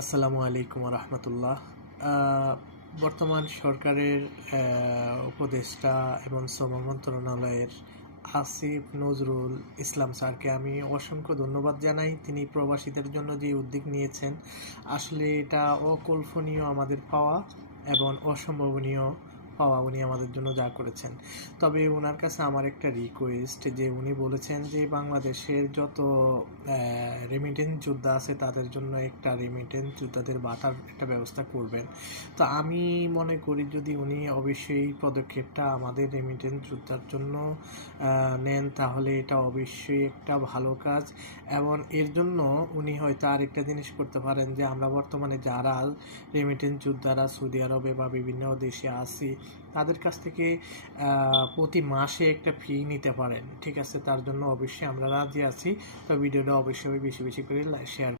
আসসালামু আলাইকুম রহমতুল্লাহ। বর্তমান সরকারের উপদেষ্টা এবং শ্রম মন্ত্রণালয়ের আসিফ নজরুল ইসলাম স্যারকে আমি অসংখ্য ধন্যবাদ জানাই। তিনি প্রবাসীদের জন্য যে উদ্যোগ নিয়েছেন, আসলে এটা অকল্পনীয় আমাদের পাওয়া এবং অসম্ভাবনীয় পাওয়া। উনি আমাদের জন্য যা করেছেন, তবে ওনার কাছে আমার একটা রিকোয়েস্ট, যে উনি বলেছেন যে বাংলাদেশের যত রেমিটেন্স যোদ্ধা আছে তাদের জন্য একটা রেমিটেন্স যোদ্ধাদের ভাতার একটা ব্যবস্থা করবেন। তো আমি মনে করি যদি উনি অবশ্যই এই পদক্ষেপটা আমাদের রেমিটেন্স যোদ্ধার জন্য নেন, তাহলে এটা অবশ্যই একটা ভালো কাজ। এবং এর জন্য উনি হয়তো আরেকটা জিনিস করতে পারেন, যে আমরা বর্তমানে যারা রেমিটেন্স যোদ্ধারা সৌদি আরবে বা বিভিন্ন দেশে আছি, তাদের কাছ থেকে প্রতি মাসে একটা ফি নিতে পারেন। ঠিক আছে, তার জন্য অবশ্যই আমরা রাজি আছি। তো ভিডিওটা অবশ্যই বেশি বেশি করে শেয়ার